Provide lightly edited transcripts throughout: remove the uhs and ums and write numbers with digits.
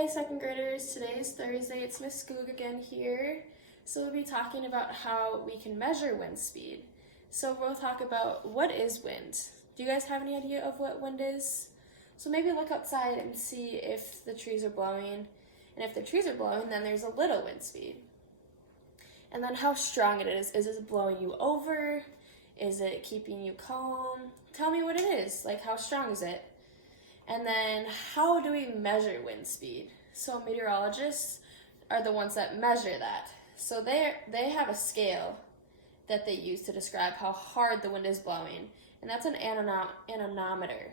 Hi, second graders. Today is Thursday. It's Miss Skoog again here. So we'll be talking about how we can measure wind speed. So we'll talk about what is wind. Do you guys have any idea of what wind is? So maybe look outside and see if the trees are blowing. And if the trees are blowing, then there's a little wind speed. And then how strong it is. Is it blowing you over? Is it keeping you calm? Tell me what it is. Like, how strong is it? And then how do we measure wind speed? So meteorologists are the ones that measure that. So they have a scale that they use to describe how hard the wind is blowing. And that's an anemometer,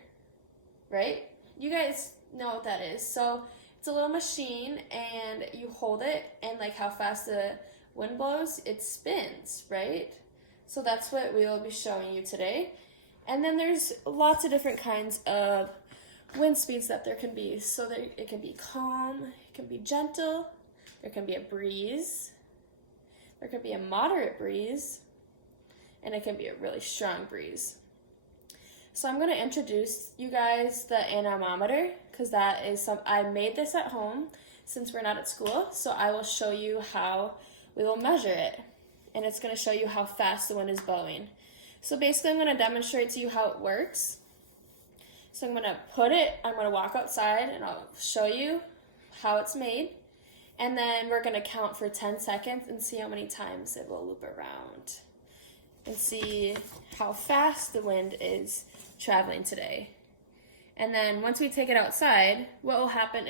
right? You guys know what that is. So it's a little machine and you hold it, and like how fast the wind blows, it spins, right? So that's what we will be showing you today. And then there's lots of different kinds of wind speeds that there can be. So it can be calm, it can be gentle, there can be a breeze, there can be a moderate breeze, and it can be a really strong breeze. So I'm going to introduce you guys the anemometer, because that is I made this at home since we're not at school. So I will show you how we will measure it, and it's going to show you how fast the wind is blowing. So basically I'm going to demonstrate to you how it works. So I'm going to walk outside and I'll show you how it's made. And then we're going to count for 10 seconds and see how many times it will loop around. And see how fast the wind is traveling today. And then once we take it outside, what will happen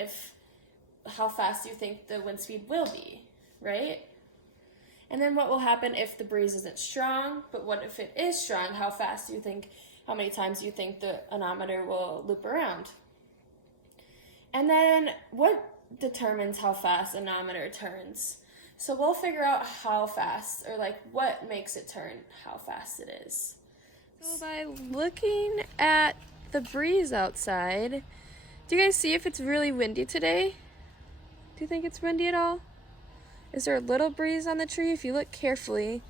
how fast do you think the wind speed will be, right? And then what will happen if the breeze isn't strong, but what if it is strong? How many times do you think the anemometer will loop around? And then what determines how fast an anemometer turns? So we'll figure out how fast, or like what makes it turn, how fast it is. So by looking at the breeze outside, do you guys see if it's really windy today? Do you think it's windy at all? Is there a little breeze on the tree? If you look carefully,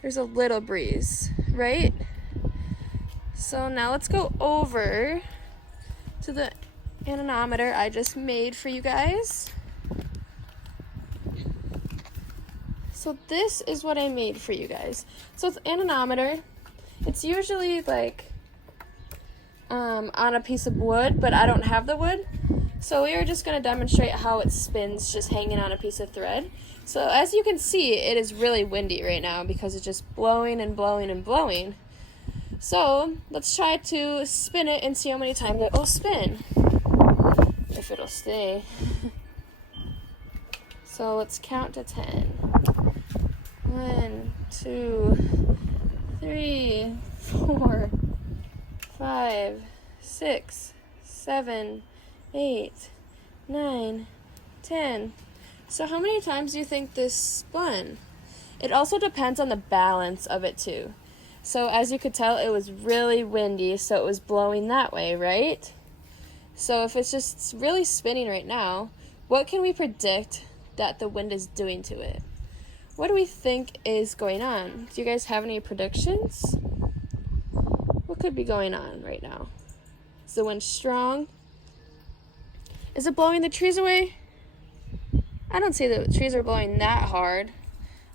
there's a little breeze, right? So now let's go over to the anemometer I just made for you guys. So this is what I made for you guys. So it's an anemometer. It's usually like on a piece of wood, but I don't have the wood. So we are just going to demonstrate how it spins just hanging on a piece of thread. So as you can see, it is really windy right now because it's just blowing and blowing and blowing. So let's try to spin it and see how many times it will spin, if it'll stay. So let's count to 10. 1, 2, 3, 4, 5, 6, 7, 8, 9, 10. So how many times do you think this spun? It also depends on the balance of it too. So as you could tell, it was really windy, so it was blowing that way, right? So if it's just really spinning right now, what can we predict that the wind is doing to it? What do we think is going on? Do you guys have any predictions? What could be going on right now? Is the wind strong? Is it blowing the trees away? I don't see the trees are blowing that hard,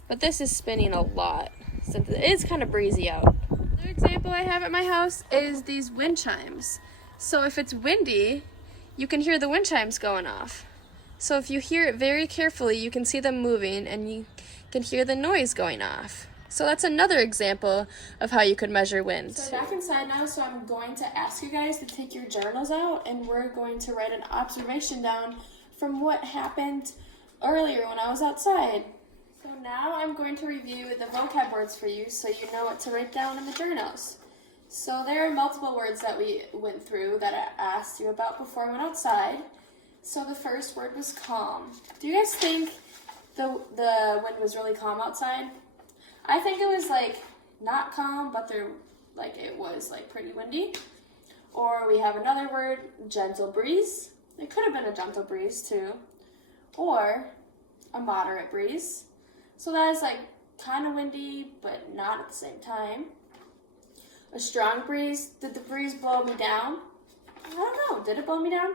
but this is spinning a lot since it is kind of breezy out. Another example I have at my house is these wind chimes. So if it's windy, you can hear the wind chimes going off. So if you hear it very carefully, you can see them moving and you can hear the noise going off. So that's another example of how you could measure wind. So back inside now, so I'm going to ask you guys to take your journals out and we're going to write an observation down from what happened earlier when I was outside. So now I'm going to review the vocab words for you so you know what to write down in the journals. So there are multiple words that we went through that I asked you about before I went outside. So the first word was calm. Do you guys think the wind was really calm outside? I think it was like not calm, but it was pretty windy. Or we have another word, gentle breeze. It could have been a gentle breeze too. Or a moderate breeze. So that is kind of windy, but not at the same time. A strong breeze. Did the breeze blow me down? I don't know. Did it blow me down?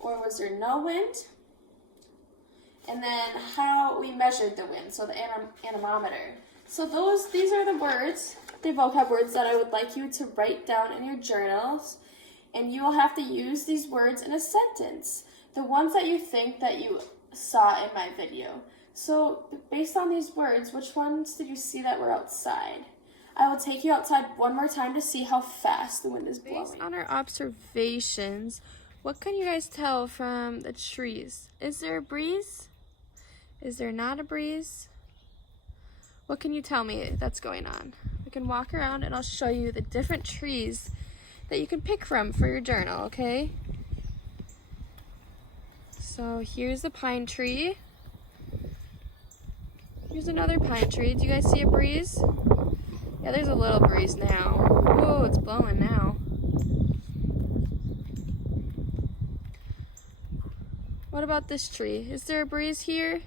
or was there no wind? And then how we measured the wind, so the anemometer. So these are the words, the vocab words that I would like you to write down in your journals, and you will have to use these words in a sentence, the ones that you think that you saw in my video. So based on these words, which ones did you see that were outside? I will take you outside one more time to see how fast the wind is blowing. Based on our observations, what can you guys tell from the trees? Is there a breeze? Is there not a breeze? What can you tell me that's going on? We can walk around and I'll show you the different trees that you can pick from for your journal, okay? So here's the pine tree. Here's another pine tree. Do you guys see a breeze? Yeah, there's a little breeze now. Whoa, it's blowing now. What about this tree? Is there a breeze here?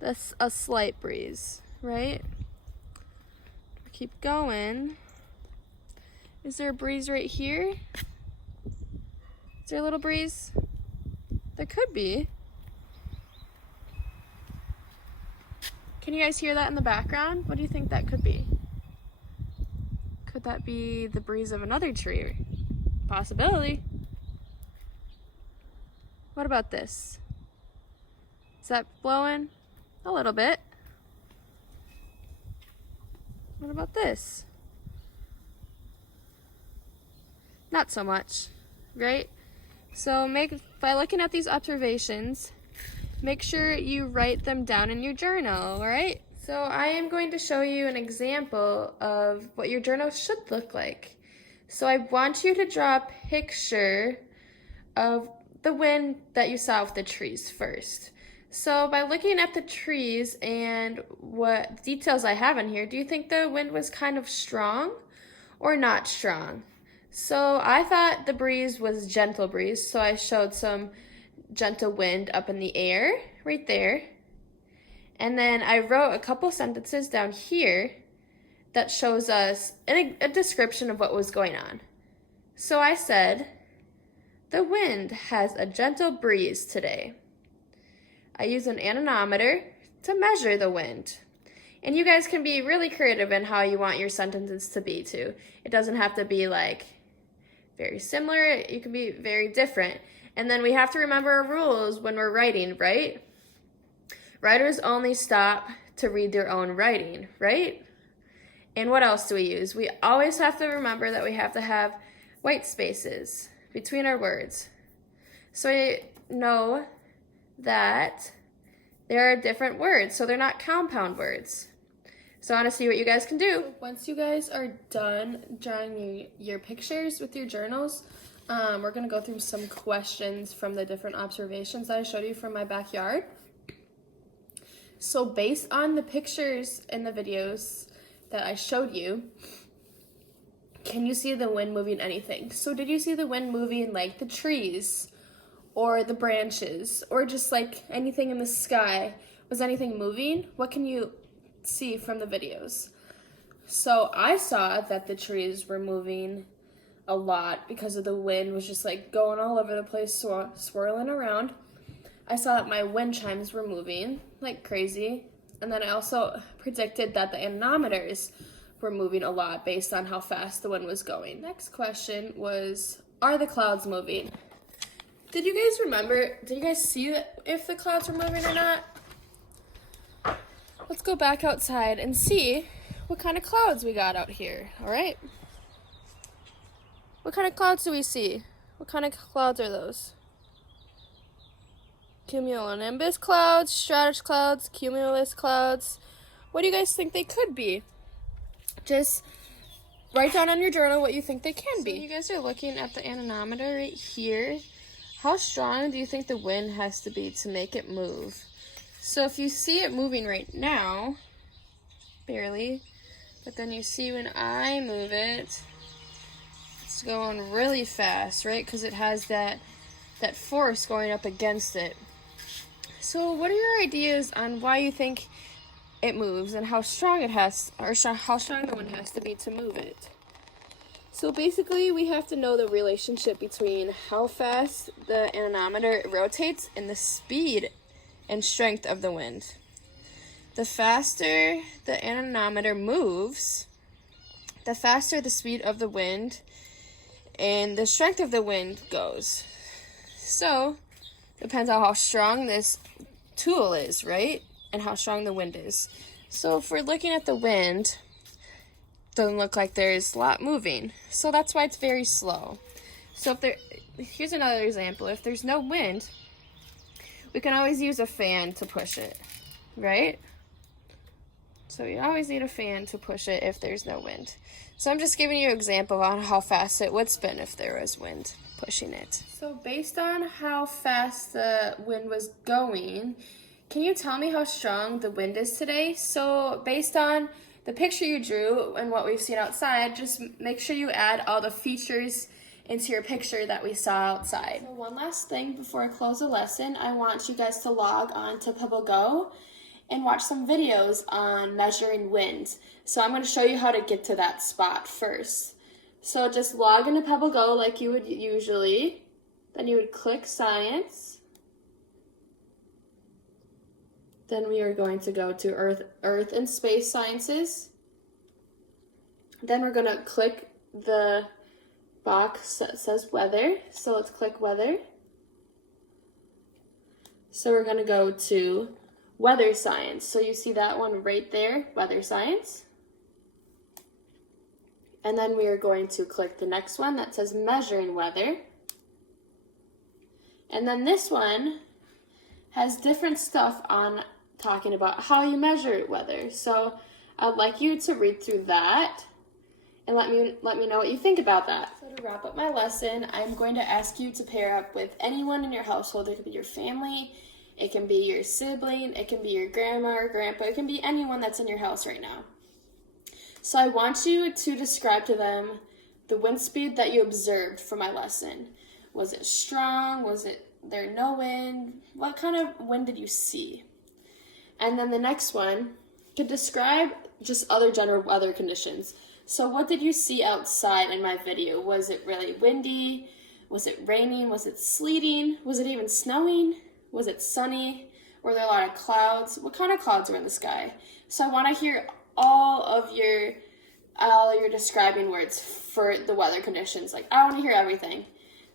That's a slight breeze, right? Keep going. Is there a breeze right here? Is there a little breeze? There could be. Can you guys hear that in the background? What do you think that could be? Could that be the breeze of another tree? Possibility. What about this? Is that blowing? A little bit. What about this? Not so much, right? So by looking at these observations, make sure you write them down in your journal, all right? So I am going to show you an example of what your journal should look like. So I want you to draw a picture of the wind that you saw with the trees first. So by looking at the trees and what details I have in here, do you think the wind was kind of strong or not strong? So I thought the breeze was gentle breeze, so I showed some gentle wind up in the air right there. And then I wrote a couple sentences down here that shows us a description of what was going on. So I said, the wind has a gentle breeze today. I use an anemometer to measure the wind. And you guys can be really creative in how you want your sentences to be too. It doesn't have to be like very similar, you can be very different. And then we have to remember our rules when we're writing, right? Writers only stop to read their own writing, right? And what else do we use? We always have to remember that we have to have white spaces between our words. So we know that there are different words, so they're not compound words. So I want to see what you guys can do. Once you guys are done drawing your pictures with your journals, we're going to go through some questions from the different observations that I showed you from my backyard. So based on the pictures and the videos that I showed you, can you see the wind moving anything? So did you see the wind moving like the trees or the branches or just like anything in the sky? Was anything moving? What can you see from the videos? So I saw that the trees were moving a lot because of the wind was just like going all over the place, swirling around. I saw that my wind chimes were moving like crazy. And then I also predicted that the anemometers were moving a lot based on how fast the wind was going. Next question was, are the clouds moving? Did you guys remember, did you guys see if the clouds were moving or not? Let's go back outside and see what kind of clouds we got out here, all right? What kind of clouds do we see? What kind of clouds are those? Cumulonimbus clouds, stratus clouds, cumulus clouds. What do you guys think they could be? Just write down on your journal what you think they can be. So you guys are looking at the anemometer right here. How strong do you think the wind has to be to make it move? So if you see it moving right now, barely, but then you see when I move it, it's going really fast, right? Because it has that force going up against it. So what are your ideas on why you think it moves and how strong it has, or how strong the wind has to be to move it? So basically, we have to know the relationship between how fast the anemometer rotates and the speed and strength of the wind. The faster the anemometer moves, the faster the speed of the wind and the strength of the wind goes. So, depends on how strong this tool is, right? And how strong the wind is. So if we're looking at the wind, doesn't look like there's a lot moving. So that's why it's very slow. So here's another example. If there's no wind, we can always use a fan to push it, right? So you always need a fan to push it if there's no wind. So I'm just giving you an example on how fast it would spin if there was wind pushing it. So based on how fast the wind was going, can you tell me how strong the wind is today? So based on the picture you drew and what we've seen outside, just make sure you add all the features into your picture that we saw outside. So one last thing before I close the lesson, I want you guys to log on to Pebble Go and watch some videos on measuring wind. So I'm going to show you how to get to that spot first. So just log into Pebble Go like you would usually. Then you would click Science. Then we are going to go to Earth and Space Sciences. Then we're going to click the box that says Weather. So let's click Weather. So we're going to go to Weather Science. So you see that one right there, Weather Science. And then we are going to click the next one that says Measuring Weather. And then this one has different stuff on talking about how you measure weather. So I'd like you to read through that and let me know what you think about that. So to wrap up my lesson, I'm going to ask you to pair up with anyone in your household. It could be your family, it can be your sibling, it can be your grandma or grandpa, it can be anyone that's in your house right now. So I want you to describe to them the wind speed that you observed from my lesson. Was it strong? Was there no wind? What kind of wind did you see? And then the next one could describe just other general weather conditions. So what did you see outside in my video? Was it really windy? Was it raining? Was it sleeting? Was it even snowing? Was it sunny? Were there a lot of clouds? What kind of clouds were in the sky? So I want to hear all your describing words for the weather conditions. Like, I want to hear everything.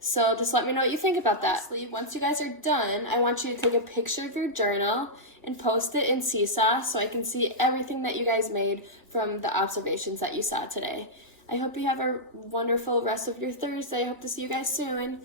So just let me know what you think about that. Lastly, once you guys are done, I want you to take a picture of your journal and post it in Seesaw so I can see everything that you guys made from the observations that you saw today. I hope you have a wonderful rest of your Thursday. I hope to see you guys soon.